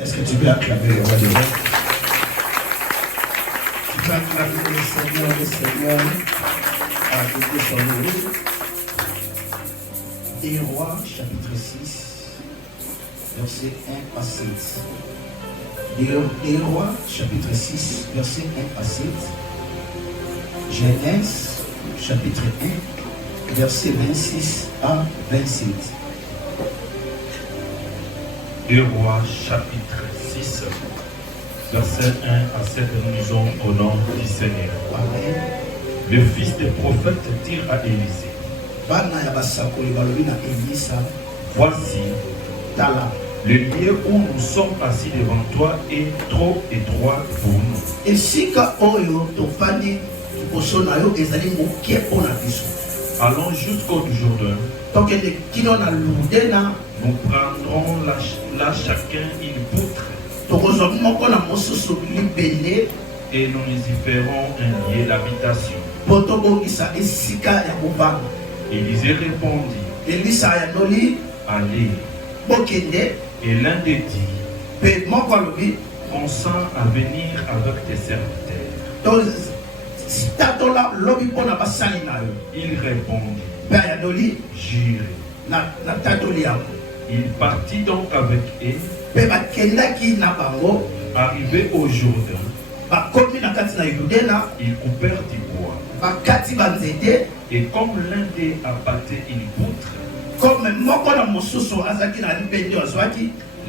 Est-ce que tu peux acclamer le roi des rois? Tu peux acclamer le Seigneur, à Dieu son nom. Des Rois, chapitre 6, verset 1 à 7. Des Rois, chapitre 6, verset 1 à 7. Genèse, chapitre 1, verset 26 à 27. Des Rois, chapitre 6, verset 1 à 7, nous lisons au nom du Seigneur. Amen. Le fils des prophètes dit à Élisée, voici, le lieu où nous sommes assis devant toi est trop étroit pour nous. Allons jusqu'au Jourdain. Nous prendrons là chacun une poutre et nous y ferons un lieu d'habitation. Élisée répondit, allez. Et l'un des dit, consens à venir avec tes serviteurs. Il répondit, jurez. Il partit donc avec eux. Arrivé au Jourdain, ils coupèrent du bois. Et comme l'un d'eux abattait une poutre,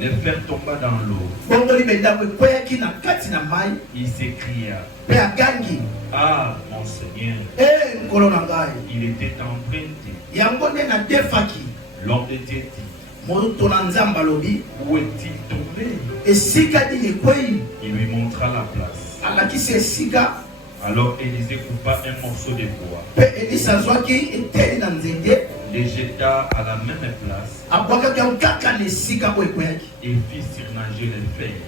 le fer tomba dans l'eau. Il s'écria, ah mon Seigneur, il était emprunté. L'homme de Dieu dit, où est-il tombé? Il lui montra la place. Alors Élisée coupa un morceau de bois, les jeta à la même place et fit surnager les feuilles.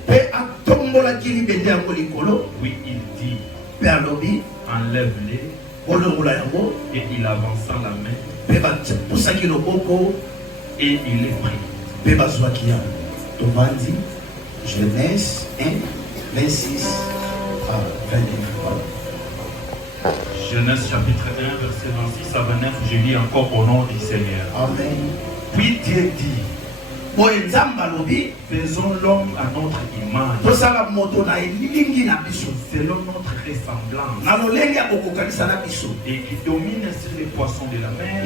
Puis il dit, enlève-les. Et il avança la main et il les prit. Genèse 1, 26 à 29. Genèse chapitre 1, verset 26 à 29, je lis encore au nom du Seigneur. Amen. Puis Dieu dit, faisons l'homme à notre image, selon notre ressemblance, et qui domine sur les poissons de la mer,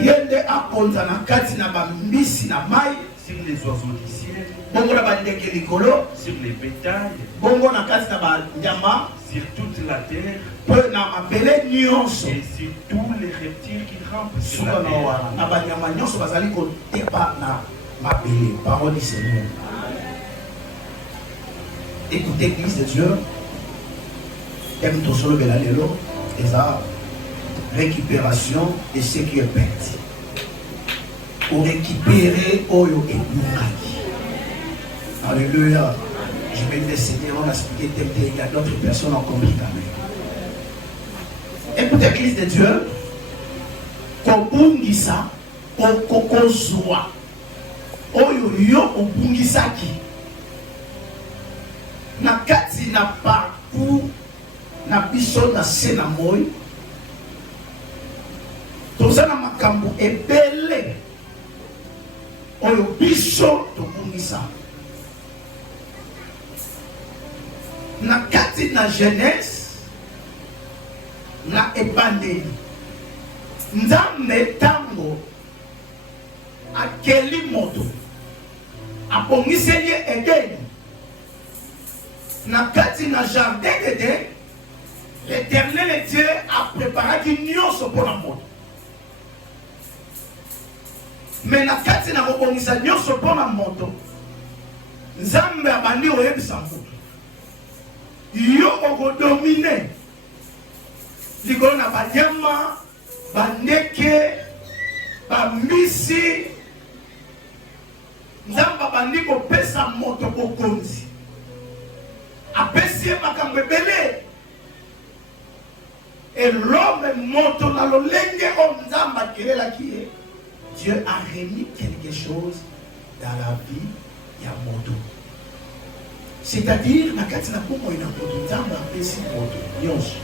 sur les oiseaux du ciel, sur les bétails, sur toute la terre, et sur tous les reptiles qui rampent sur la terre. Parole du Seigneur. Écoutez, Église de Dieu, aime ton solo belalelo, et ça, récupération de ce qui est perdu. Pour récupérer Oyo et Bouraki. Alléluia. Je vais laisser on a expliqué il y a d'autres personnes en compris quand même. Écoutez, Église de Dieu, Kobungisa, Kokozwa. Oyo yo obungisaki na kati na parcours na biso na se na moi tozana makambo ebele oyo biso tobungisa na kati na jeunesse na ebandeli nzambe tango akeli moto abongiseli Edeni na kati na jardin d'Eden. L'Éternel Dieu a préparé une nyonso pour la moto, mais na kati na kobongisa nyonso pour la moto nzambe abandi oyebisa moto yo okodomine likolo na banyama bandeke bambisi. Nzamba bandi kopesa moto bokonzi apesi makambo ebele et l'homme moto na lolenge o nzamba kelelaki ye. Dieu a remis quelque chose dans la vie ya moto. C'est-à-dire, na kati na pombo ina moto nzamba apesi moto nyonso.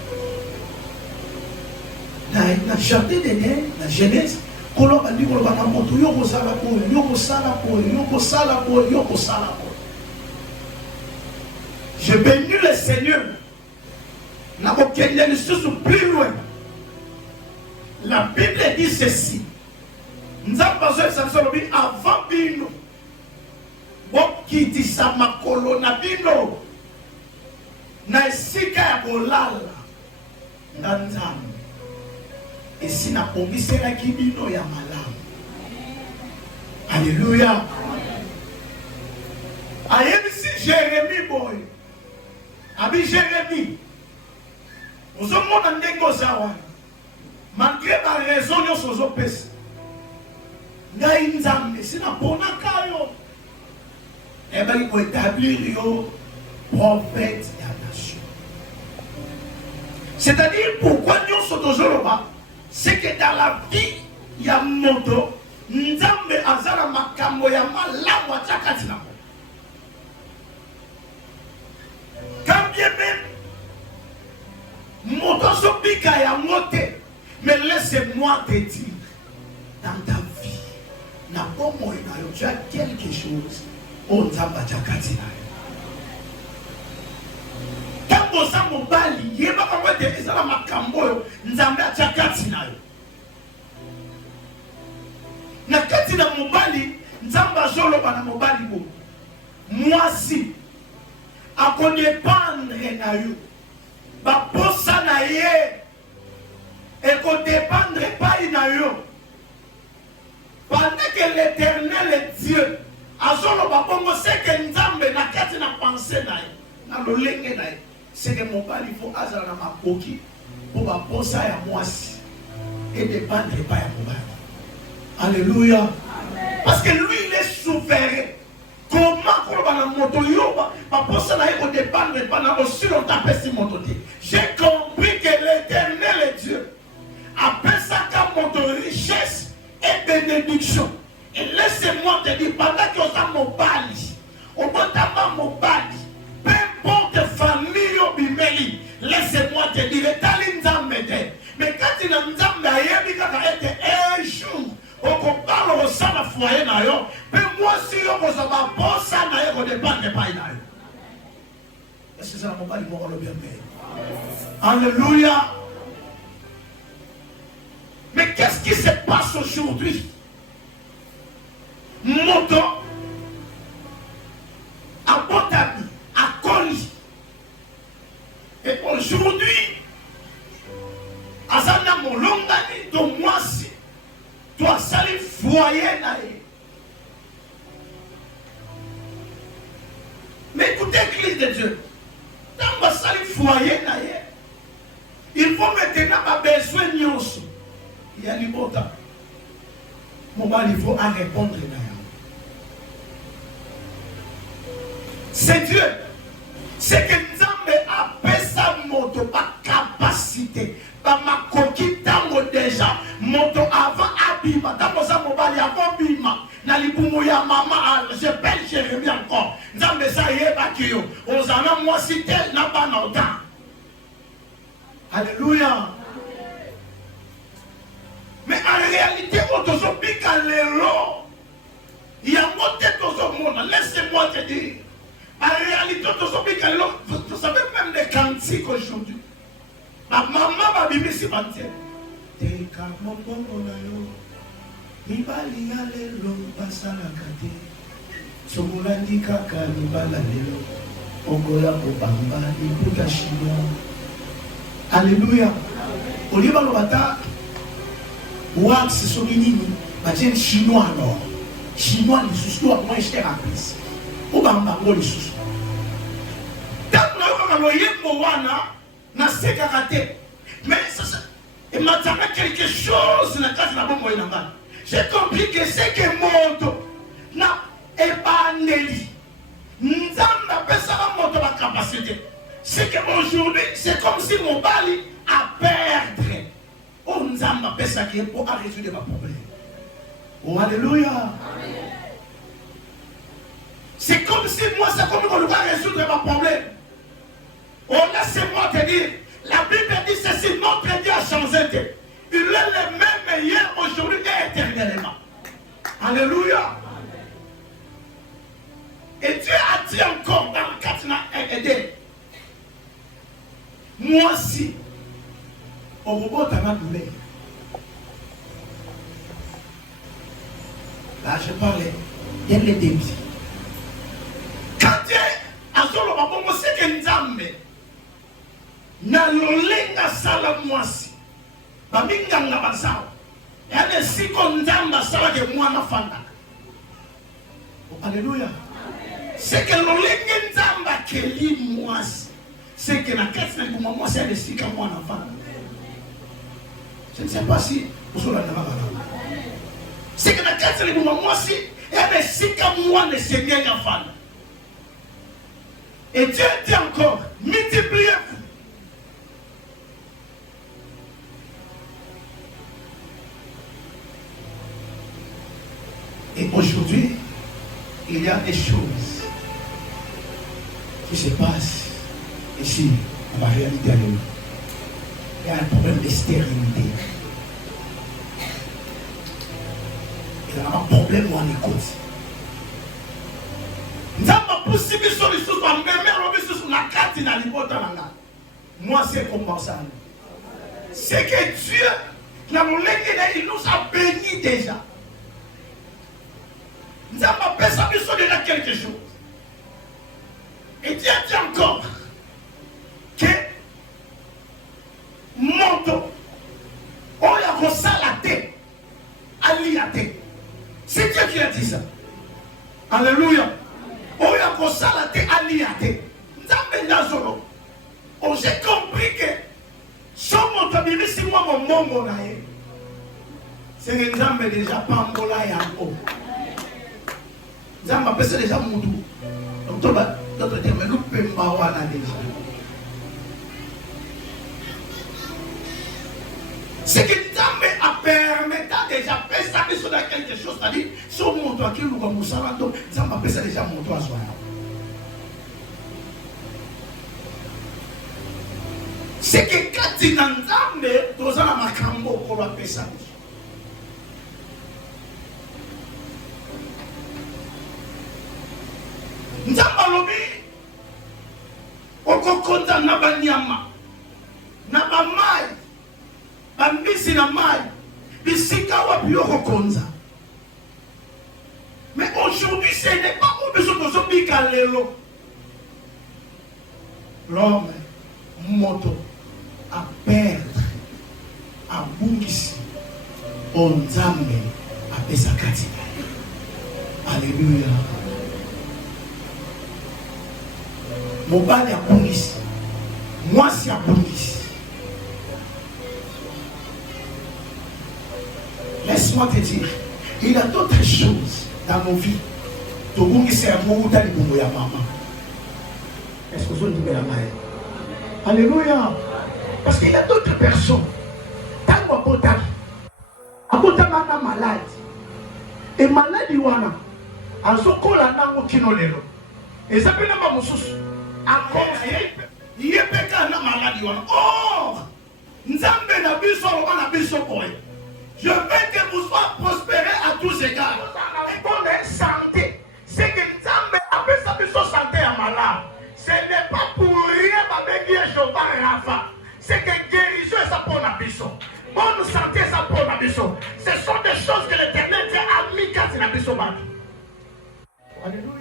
Na jardin d'Éden, na Genèse, koloba ndi koloba na moto yoko sala boye, yoko sala boye, yoko sala boye, yoko sala boye. Je bénis le Seigneur. Na kokende lisusu plus loin. La Bible dit ceci. Nzamba zo esalobi avant bino. Bokitisa makolo na bino. Na esika ya kolala. Na nzambe. Esi na pongiselaki bino ya malamu. Alléluia. Ayebisi Jérémie boy. Abi Jérémie. Ozomona ndenge ozawa. Malgré ma raison nyonso ozopesa. Ngai nzambe sina ponaka yo. Eba il faut établir yo prophète de la nation. C'est-à-dire pourquoi nous sommes toujours là, c'est que dans la vie il y a moto nzambe azala makambo ya malamu atakati na. Quand bien même moto sopika ya mote, mais laisse-moi te dire dans ta vie na pomo ina yo tu as quelque chose. On nzamba chakati na yo. Tango sa mobali yeba kwa te ezala makambo yo nzambe chakati na yo. Na kati na mobali nzamba jolo bana mobali bo. Mwasi akodépendre na yo. Ba posa na ye ekodépendre pa na yo. Pendant que l'Éternel est Dieu, azolo babongo c'est que nzambe na kati na pensée na na lolenge na c'est que mon père il faut azala na makoki pour ba posa ya mwasi et dépendre pas ya mobali. Alléluia. Parce que lui il est souverain. Comment qu'on va moto yoba ba posa na ko dépendre pas na aussi longtemps pesi moto te. J'ai compris que l'Éternel est Dieu. Après ça comme moto richesse et bénédiction. Et laissez-moi te dire, pendant que vous avez mon bali, au bout de mon bali, peu importe famille ou bimeli, laissez-moi te dire, mais quand il a été un jour, on parle au sein de la foyer, mais moi si vous avez un bon sang, vous ne dépendez pas. Est-ce que c'est mon bali, mon bien Alléluia. Mais qu'est-ce qui se passe aujourd'hui? Moto à Botami, à Koli. Et aujourd'hui, Azana Molongani, de moi si, toi salir foyer naïe. Mais écoutez l'église de Dieu, dans ma salir foyer naïe, il faut maintenant ma besoin nyonso. Il y a l'important. Mon mari, il faut à répondre naïe. C'est Dieu. C'est que Nzambe a fait sa moto, pas capacité. Pas ma coquille tango déjà. Moto avant abima. Tango sa mobali avant bima. Na libumu ya mama. Je pèle Jérémie encore. Nzambe sa yé bakio. Ozana moi si tel n'a pas n'autant. Alléluia. Mais en réalité, autoso pika lelo. Il y a monté dans ce monde. Laissez-moi te dire. En réalité, vous savez même des cantiques aujourd'hui. Ma maman va vivre si mentir. Teka mokongo na yo. Mibali ya lelo basala kate. Somulandi kaka mibala lelo. Ogoya kobamba ipuka chinois. Alléluia. Oliba lobata. Wax solinini. Batien chinois alors. Chinois les sous-sous à moins cher à plus. Ou bamba ngo les sous. Mais il m'a dit quelque chose dans la case de la bombe. J'ai compris que c'est que moto n'a pas Nelly. Nous avons pas ça moto la capacité. C'est que aujourd'hui, c'est comme si mon bali a perdre. Oh, nous avons pas ça qui est pour résoudre ma problème. Oh, alléluia. C'est comme si si moi c'est comme on doit résoudre mon problème. Oh, laisse-moi te dire, la Bible dit ceci, notre Dieu a changé. Il est le même hier, aujourd'hui et éternellement. Alléluia. Et Dieu a dit encore dans le 4 aidé. Moi aussi, au robot à ma douleur. Là, je parlais dès le début. Quand Dieu a dit au robot, moi c'est que Nzambe. Na lolenga sala moi si. Baminga nga basao. Yale siko Nzamba sala ke mwana fanda. Alléluia. C'est que l'olenge Nzamba keli moi si. C'est que la quête de moi c'est le sika mwana fanda. Je ne sais pas si vous avez la c'est que la quête de moi si elle est sika mwana sengenya fanda. Et Dieu dit encore, multipliez-vous. Et aujourd'hui, il y a des choses qui se passent ici, dans la réalité. Il y a un problème de stérilité. Il y a un problème où on écoute. Moi, c'est comme ça. C'est que Dieu, il nous a bénis déjà. Nous avons besoin déjà quelque chose. Et Dieu dit encore que monto, on a resalaté, aliaté. C'est Dieu qui a dit ça. Alléluia. On a resalaté, aliaté. Nous avons j'ai compris que son monto, si moi mon mongo là, c'est que nous avons déjà pas un bola et un haut. Zamba pesa déjà mudu. Donc d'autres termes nous pemba wana déjà. C'est que Zamba a permettant déjà pesa biso dans quelque chose, c'est-à-dire son monto qui nous va musala donc Zamba pesa déjà monto à soi. C'est que quand tu n'entends dans un makambo pour la pesa. Nzamba lobi okokonza na banyama na bamai bambisi na mai bisika wapi okokonza. Mais aujourd'hui ce n'est pas où besoin de zobika lelo. L'homme moto à perdre à bungisi onzambe à pesakati. Alléluia. Mobali à police, moi c'est à police. Laisse-moi te dire, il y a d'autres choses dans nos vies. Togungi c'est un mot d'ali pour ya maman. Est-ce que vous avez la main? Alléluia. Parce qu'il y a d'autres personnes. Tant à malade. Et maladie wana, en sokola nango kinolelo. Et ça peut pas moussus. Il y a quelqu'un qui a maladie. Oh! Nzambe na biso na biso boy. Je veux que vous soyez prospérés à tous égards. Et qu'on ait santé. C'est que Nzambe a fait sa biso santé à malade. Ce n'est pas pour rien que Jéhovah Rafa. C'est que guérison ça pour la biso. Bonne santé ça pour la biso. Ce sont des choses que l'Éternel a mis quand il a biso. Alléluia.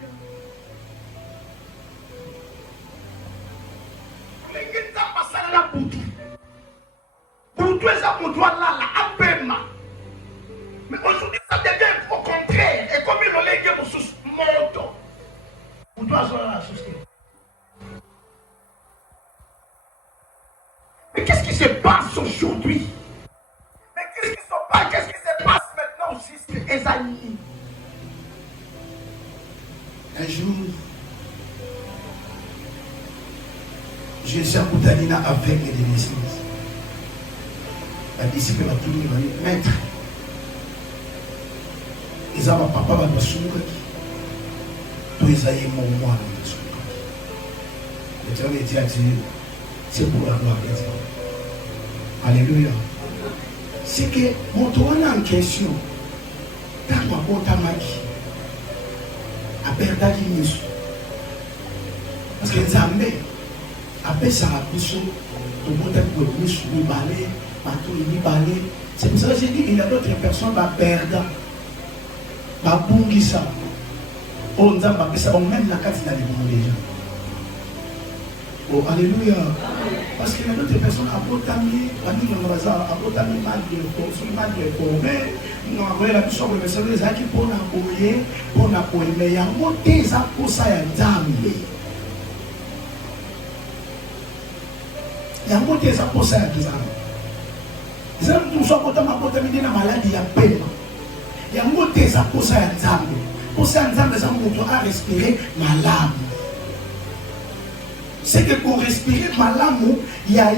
Mais aujourd'hui, ça devient au contraire. Et comme il l'a dit, moto. Vous doit avoir la société. Mais qu'est-ce qui se passe aujourd'hui? Mais qu'est-ce qui se passe maintenant aussi? C'est Esaïe. Un jour, je suis à Boutanina avec les naissances. La disciple va tout dire, maître. Ils ont papa va me soulever. Tu Esaïe mon moi. L'Éternel dit à Dieu, c'est pour la gloire de Dieu. Alléluia. C'est que mon tour en question, dans ma porte à Maki, à Berdaki Nisso. Parce que Zambé, après ça, tout le monde a pu balai, partout il balai. C'est pour ça que j'ai dit qu'il y a d'autres personnes qui vont perdre. Qui vont bungi ça. Oh, nous avons ça, même la carte dans les bons déjà. Oh, alléluia. Parce qu'il y a d'autres personnes à Botami, à Nîmes-en-Bazar, à Botami, malgré mais nous avons la puissance de mes services qui pour appuyer, mais il y a un mot des apôtres à Zambé. Il y a un mot des apôtres à Zambé. Il y a un mot des maladie à peine. Il y a un mot des apôtres à Zambé. Pour ça, nous avons à respirer malade. C'est que pour respirer malade, il y a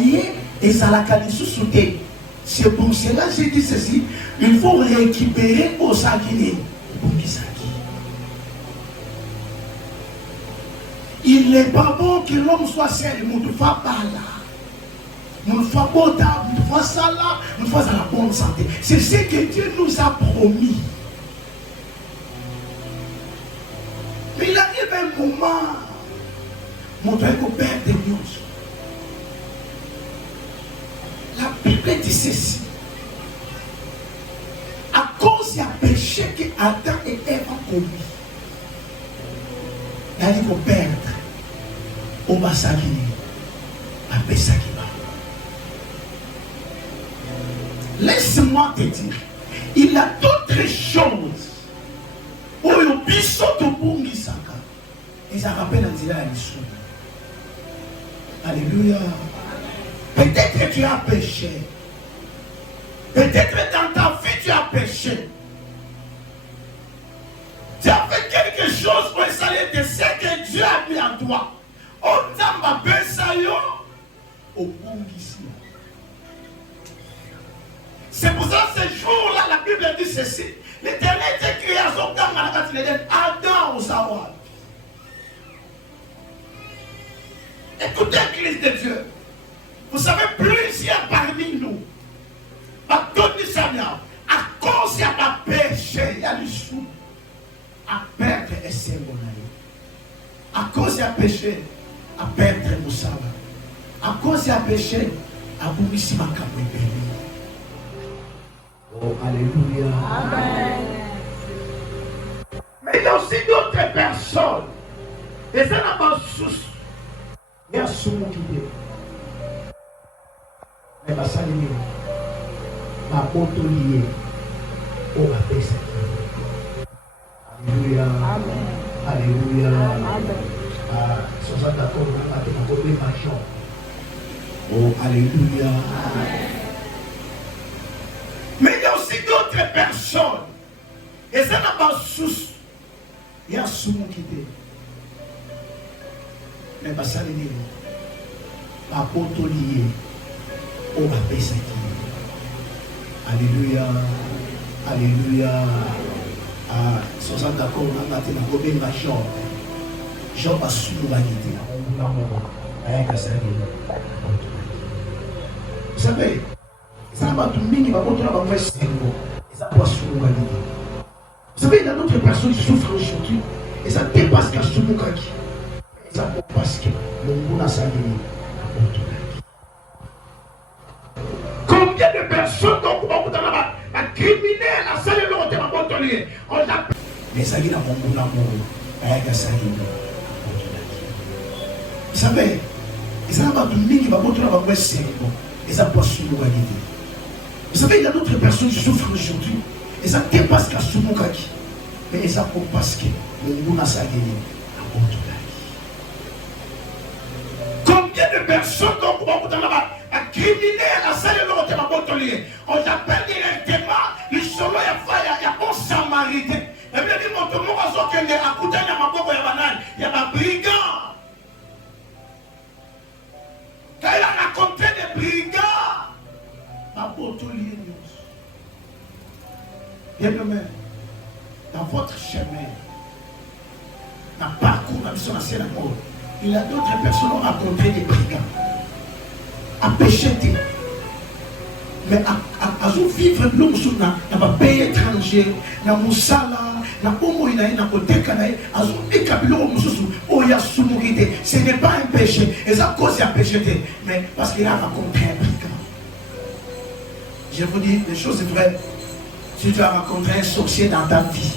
et ça la qualité sous-souté. C'est pour cela que j'ai dit ceci. Il faut récupérer au Sakine. Il n'est pas bon que l'homme soit seul. Il ne faut pas là. Il ne faut pas là. Il faut ça là. Il faut la bonne santé. C'est ce que Dieu nous a promis. Mais il arrive un moment. Mon Dieu, qu'on perd des news. La Bible dit ceci. À cause du péché que Adam et Ève ont commis, il a dit qu'on perd. On va s'agir. À Bessakiba. Laisse-moi te dire, il y a d'autres choses. Où il biso de Bungisaka. Et ça rappelle un diable à l'issue. Alléluia. Peut-être que tu as péché. Peut-être dans ta vie tu as péché. Tu as fait quelque chose pour essayer de ce que Dieu a mis en toi. On t'a péché au Bungisi. C'est pour ça que ce jour-là, la Bible dit ceci. L'Éternel était crié à son temps à la Adam au savoir. Écoutez l'Église de Dieu. Vous savez, plusieurs parmi nous, à cause de ma péché, il y a du sou. À perdre et s'éloigner. À cause de péché, à perdre Moussala. À cause de péché, à Boumisi Makabé. Oh, alléluia. Amen. Mais il y a aussi d'autres personnes. Et ça n'a pas sous. Il y a sous mon idée. Mais ma saline, ma pote liée, on va faire ça. Alléluia. Amen. Alléluia. Amen. Sur ça, d'accord, on va faire un peu de passion. Oh, alléluia. Amen. Mais il y a aussi d'autres personnes. Et ça n'a pas sous. Il y a sous mon idée. Mais ma saline, ma pote liée. On va faire ça. Alléluia. Alléluia. Sur ça, d'accord, on va faire un peu de passion. Jean va sous l'humanité. Vous savez, ça va tout le monde qui va continuer à faire cerveau. Et ça va sous l'humanité. Vous savez, il y a d'autres personnes qui souffrent aujourd'hui. Et ça dépasse qu'à sous l'humanité. Et ça parce que le monde a sa vie. Combien de personnes ont un criminel à saluer le thème à Montolier? On l'appelle. Mais ça vient à mon bon amour. Vous savez, ça va tout le monde qui va continuer à faire cerveau. Et ça passe sous l'humanité. Vous savez, il y a d'autres personnes qui souffrent aujourd'hui. Et ça dépasse qu'à sous l'humanité. Mais ça parce que le monde a sa vie. Combien de personnes ont un criminel à saluer le thème à Montolier? On l'appelle directement le solo il y a bon samaritain. Et bien dit mon tour, il y a un couteau, il y a un brigand. Quand il a rencontré des brigands, à Montolier, bien aimé, dans votre chemin, n'a pas Il a d'autres personnes qui ont rencontré des brigands. À pécher. Mais à vivre l'homme sur un pays étranger, dans mon salaire, dans ce n'est pas un péché. Et ça cause un péché. Mais parce qu'il a rencontré un brigand. Je vous dis, les choses sont vraies. Si tu as rencontré un sorcier dans ta vie,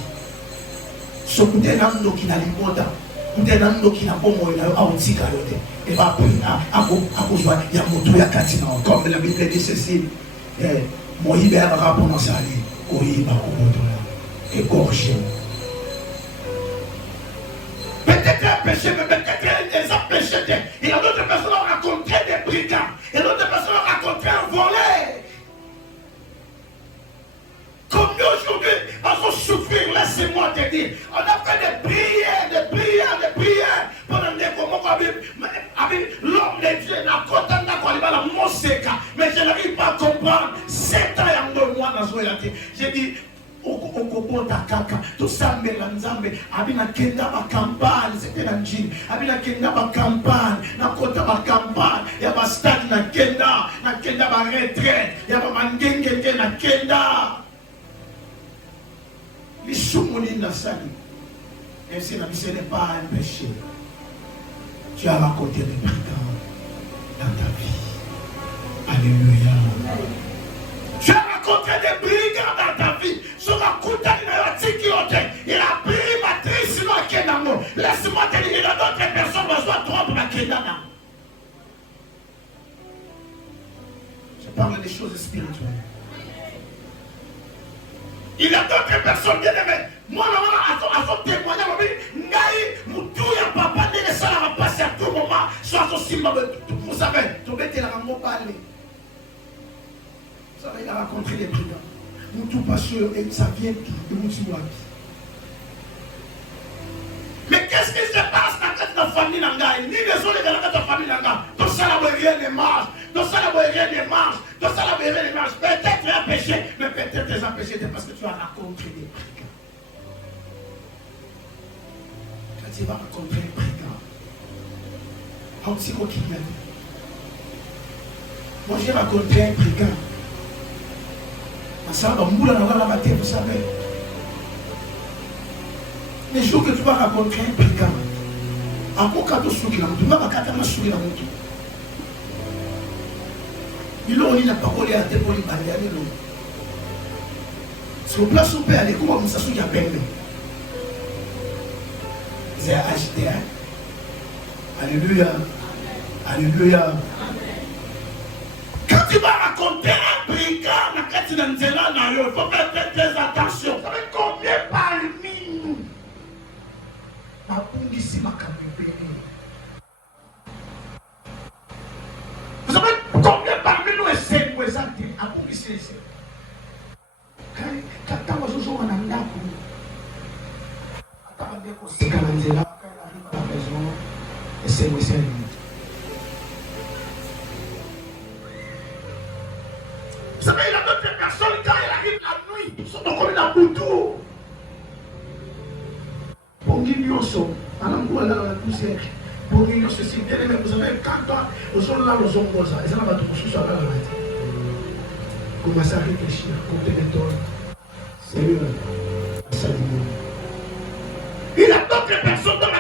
comme la Bible dit ceci, Moïse va répondre à ça, égorgé. Peut-être un péché, mais peut-être des empêchés. Il y a d'autres personnes qui ont rencontré des brigands, et d'autres personnes qui ont rencontré un volet. Comme nous aujourd'hui, on va souffrir, laissez-moi te dire. On a fait des prières pendant l'homme de Dieu n'a pas la monseka, mais je n'arrive pas à comprendre. 7 ans et 2 mois dans ce j'ai dit, okobota kaka, tout ça, Nzambe, abina kenda ba campagne, c'était dans le Jin, abina kenda ba campagne, na kota ba campagne, ya ba stade na kenda ba retraite, ya ba mangenge na kenda. Les soumounis dans sa vie. Et ce n'est pas un péché. Tu as raconté des brigands dans ta vie. Alléluia. Tu as raconté des brigands dans ta vie. Sur la côte il a pris ma trice. Laisse-moi te dire, il y a d'autres personnes qui doivent tromper la Kédana. Je parle des choses spirituelles. Il y a d'autres personnes bien aimées. Moi, à son témoignage, papa ne laisse pas passer à tout moment. Soit aussi, vous savez, tu mettez la main parler. Ça, il a rencontré des brigands. Nous tout pas sûr, et ça vient de Moutiouaki. Mais qu'est-ce qui se passe dans ta famille? Ni désolé dans ta famille. Tout ça, la rien ne marche. Tout ça, la rien ne marche. Tout ça, la rien ne marche. Peut-être tu as péché, mais peut-être tu as péché parce que tu as rencontré des brigands. Quand tu vas rencontrer un brigand, c'est quoi qui m'a dit? Moi, j'ai rencontré un brigand. Ça va, vous savez. Les jours que tu vas rencontrer un brigand, à mon cas de sourire, tu vas me sourire. Il a la parole à tes polis barrières. Sur place où peut aller, comment ça s'ouvre à peine. C'est acheté. Alléluia. Alléluia. Quand tu vas raconter un brigand, il faut faire très attention. Vous savez combien parmi nous? Vous savez combien parmi nous essaient de nous à vous ici? Quand on joue en Anda, quand on arrive à la maison, essaie de essayer. Vous savez, il y a d'autres personnes quand elles arrivent la nuit, ils sont comme dans Boutou. Pour guignon, à l'endroit là, la poussière. Pour guignon, ceci, bien aimé, vous savez, quand on est là, aux ombres, ça, et ça va tout sous la tête. Commencez à réfléchir, compter les torts. Seigneur, salut. Il y a d'autres personnes dans